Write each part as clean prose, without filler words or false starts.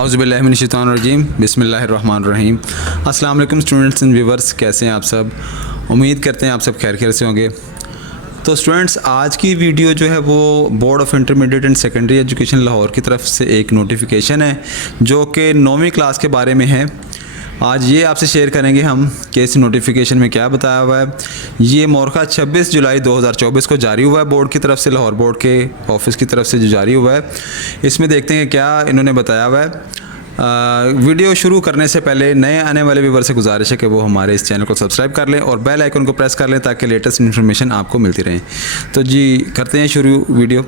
औज़ुबिल्लाहिमिनश्शैतानिर्रजीम बिस्मिल्लाहिर्रहमानिर्रहीम। अस्सलाम वालेकुम स्टूडेंट्स एंड व्यूवर्स, कैसे हैं आप सब। उम्मीद करते हैं आप सब खैर से होंगे। तो स्टूडेंट्स, आज की वीडियो जो है वो board of intermediate and secondary education Lahore की तरफ से एक नोटिफिकेशन है जो कि 9वीं क्लास के बारे में है। आज ये आपसे शेयर करेंगे हम कि इस नोटिफिकेशन में क्या बताया हुआ है। ये मोरखा 26 जुलाई 2024 को जारी हुआ है बोर्ड की तरफ से, लाहौर बोर्ड के ऑफिस की तरफ से जो जारी हुआ है। इसमें देखते हैं क्या इन्होंने बताया हुआ है। वीडियो शुरू करने से पहले नए आने वाले व्यूवर से गुजारिश है कि वो हमारे इस चैनल को सब्सक्राइब कर लें और बेल आइकन को प्रेस कर लें ताकि लेटेस्ट इन्फॉर्मेशन आपको मिलती रहे। तो जी करते हैं शुरू वीडियो।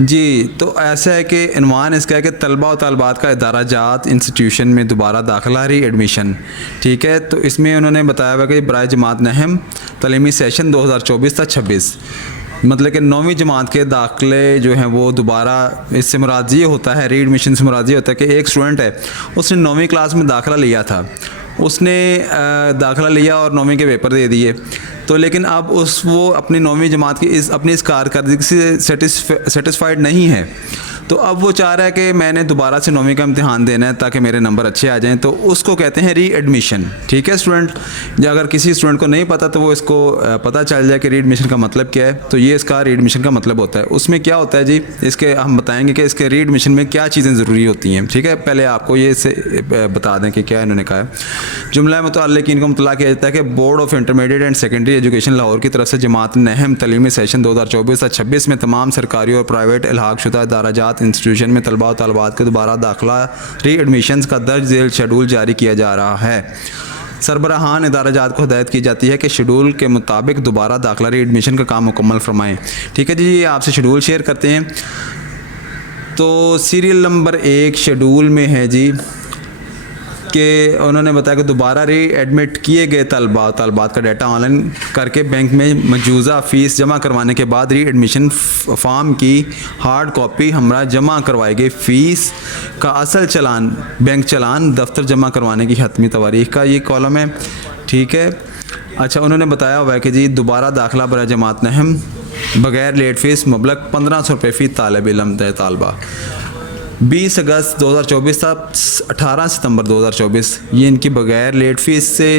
जी, तो ऐसा है कि इनवान इसका है कि तलबा और तलबात का इदारा जात इंस्टीट्यूशन में दोबारा दाखिला री एडमिशन। ठीक है, तो इसमें उन्होंने बताया हुआ कि बराए जमात नहम तलीमी सेशन 2024-26 मतलब कि 9वीं जमात के दाखिले जो हैं वो दोबारा, इससे मुराद ये होता है, री एडमिशन से मुराद ये होता है कि एक स्टूडेंट है, उसने 9वीं क्लास में दाखिला लिया था, उसने दाखिला लिया और 9वीं के पेपर दे दिए, तो लेकिन अब वो अपनी 9वीं जमात की अपनी इस कारकर्दगी से सेटिस्फाइड नहीं है। तो अब वो चाह रहा है कि मैंने दोबारा से 9वीं का इम्तिहान देना है ताकि मेरे नंबर अच्छे आ जाएं, तो उसको कहते हैं री एडमिशन। ठीक है स्टूडेंट, अगर किसी स्टूडेंट को नहीं पता तो वो इसको पता चल जाए कि री एडमिशन का मतलब क्या है। तो ये इसका री एडमिशन का मतलब होता है। उसमें क्या होता है जी, इसके हम बताएंगे कि इसके री एडमिशन में क्या चीज़ें ज़रूरी होती हैं। ठीक है, पहले आपको ये से बता दें कि क्या इन्होंने कहा है। जुमला मुतअल्लिक़ीन को मुतला किया जाता है कि board of intermediate and secondary education Lahore की तरफ से जमात नहम तलीमी सेशन 2024-26 में तमाम सरकारी और प्राइवेट इल्हाक़ शुदा इदाराजात इंस्टीट्यूशन में तलबा और तलबात के दोबारा दाखिला री एडमिशन का दर्ज झेल शेड्यूल जारी किया जा रहा है। सरबराहान इदाराजात को हदायत की जाती है कि शेड्यूल के मुताबिक दोबारा दाखिला री एडमिशन का काम मुकम्मल फरमाएँ। ठीक है जी, ये आपसे शेड्यूल शेयर करते हैं। तो सीरियल नंबर 1 शेड्यूल में है जी कि उन्होंने बताया कि दोबारा री एडमिट किए गए तलबात का डाटा ऑनलाइन करके बैंक में मजूज़ा फ़ीस जमा करवाने के बाद री एडमिशन फॉर्म की हार्ड कॉपी हमरा जमा करवाई गई फ़ीस का असल चलान, बैंक चलान दफ्तर जमा करवाने की हतमी तवारीख़ का ये कॉलम है। ठीक है, अच्छा, उन्होंने बताया हुआ है कि जी दोबारा दाखिला बराए जमात नहम बग़ैर लेट फ़ीस मबलग 1500 रुपये फ़ी तालिब इल्म तालबा 20 अगस्त 2024 था 18 सितंबर 2024, ये इनकी बग़ैर लेट फ़ीस से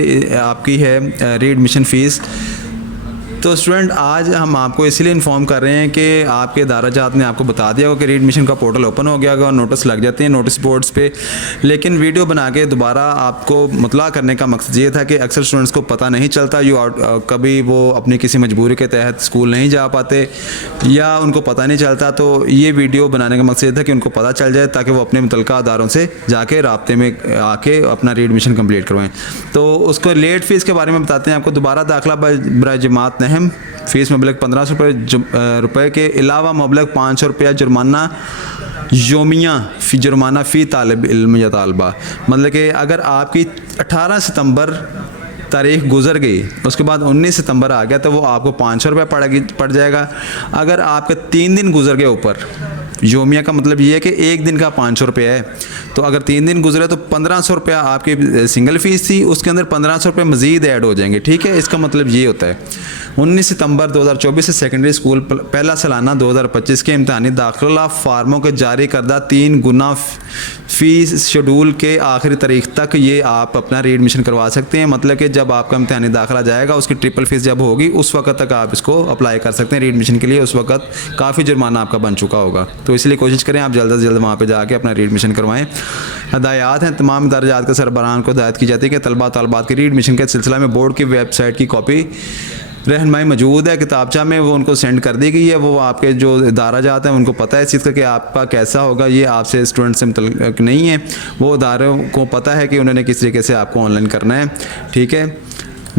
आपकी है री एडमिशन फ़ीस। तो स्टूडेंट, आज हम आपको इसलिए इन्फॉर्म कर रहे हैं कि आपके इदाराजात ने आपको बता दिया होगा कि री एडमिशन का पोर्टल ओपन हो गया होगा, नोटिस लग जाते हैं नोटिस बोर्ड्स पे, लेकिन वीडियो बना के दोबारा आपको मुतला करने का मकसद ये था कि अक्सर स्टूडेंट्स को पता नहीं चलता, कभी वो अपनी किसी मजबूरी के तहत स्कूल नहीं जा पाते या उनको पता नहीं चलता। तो ये वीडियो बनाने का मकसद ये था कि उनको पता चल जाए ताकि वो अपने मुतल्लिका अदारों से जाके राब्ते में आके अपना री एडमिशन कम्प्लीट करवाएँ। तो उसको लेट फ़ीस के बारे में बताते हैं आपको। दोबारा दाखिला बराए जमात नहम फ़ीस मबलग 1500 रुपये के अलावा मबलग 500 रुपया जुर्माना योमिया जुर्माना फ़ी तालिब इल्म या तालबा। मतलब कि अगर आपकी 18 सितंबर तारीख़ गुजर गई, उसके बाद 19 सितंबर आ गया, तो वो आपको 500 रुपये पड़ जाएगा। अगर आपके 3 दिन गुजर गए ऊपर, योमिया का मतलब ये है कि एक दिन का 500 रुपये है, तो अगर 3 दिन गुजरे तो 1500 रुपया आपकी सिंगल फ़ीस थी, उसके अंदर 1500 रुपये मज़ीद ऐड हो जाएंगे। ठीक है, इसका मतलब ये होता है 19 सितंबर 2024 से सेकेंडरी स्कूल पहला सालाना 2025 के इम्तहानी दाखिला फार्मों के जारी करदा 3 गुना फ़ीस शेड्यूल के आखिरी तारीख तक ये आप अपना री एडमिशन करवा सकते हैं। मतलब कि जब आपका इम्तहानी दाखिला जाएगा, उसकी ट्रिपल फ़ीस जब होगी, उस वक्त तक आप इसको अप्लाई कर सकते हैं री एडमिशन के लिए। उस वक्त काफ़ी जुर्माना आपका बन चुका होगा, तो इसलिए कोशिश करें आप जल्द से जल्द वहाँ पर जाके अपना री एडमिशन करवाएँ। हदायत हैं तमाम इदाराजात के सरबराहान को हदायत की जाती है कि तलबा तलबात के री एडमिशन के सिलसिला में बोर्ड की वेबसाइट की कॉपी रहनुमाई मौजूद है किताबचा में, वो उनको सेंड कर दी गई है। वो आपके जो इदारा जाते हैं उनको पता है इस चीज़ का कि आपका कैसा होगा, ये आपसे स्टूडेंट से मुतल्लिक़ नहीं है। वो इदारों को पता है कि उन्होंने किस तरीके से आपको ऑनलाइन करना है। ठीक है,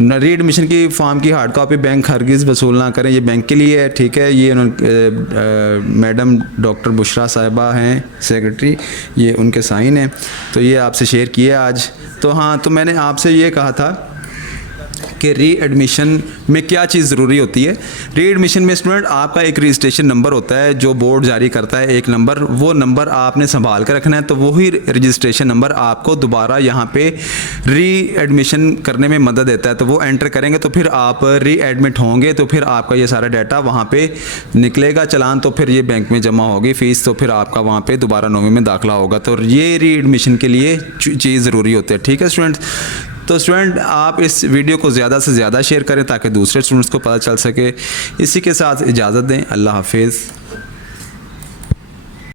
री एडमिशन की फॉर्म की हार्ड कॉपी बैंक हरगिज़ वसूल ना करें, ये बैंक के लिए है। ठीक है, ये मैडम डॉक्टर बुशरा साहिबा हैं सेक्रेटरी, ये उनके साइन हैं, तो ये आपसे शेयर किया आज। तो हाँ, तो मैंने आपसे ये कहा था कि री एडमिशन में क्या चीज़ ज़रूरी होती है। री एडमिशन में स्टूडेंट आपका एक रजिस्ट्रेशन नंबर होता है जो बोर्ड जारी करता है, एक नंबर, वो नंबर आपने संभाल कर रखना है। तो वही रजिस्ट्रेशन नंबर आपको दोबारा यहाँ पे री एडमिशन करने में मदद देता है। तो वो एंटर करेंगे तो फिर आप री एडमिट होंगे, तो फिर आपका ये सारा डाटा वहाँ पे निकलेगा, चालान तो फिर ये बैंक में जमा होगी फ़ीस, तो फिर आपका वहाँ पे दोबारा 9वीं में दाखिला होगा। तो ये री एडमिशन के लिए चीज़ ज़रूरी होती है। ठीक है स्टूडेंट्स, तो स्टूडेंट आप इस वीडियो को ज़्यादा से ज़्यादा शेयर करें ताकि दूसरे स्टूडेंट्स को पता चल सके। इसी के साथ इजाज़त दें, अल्लाह हाफिज़।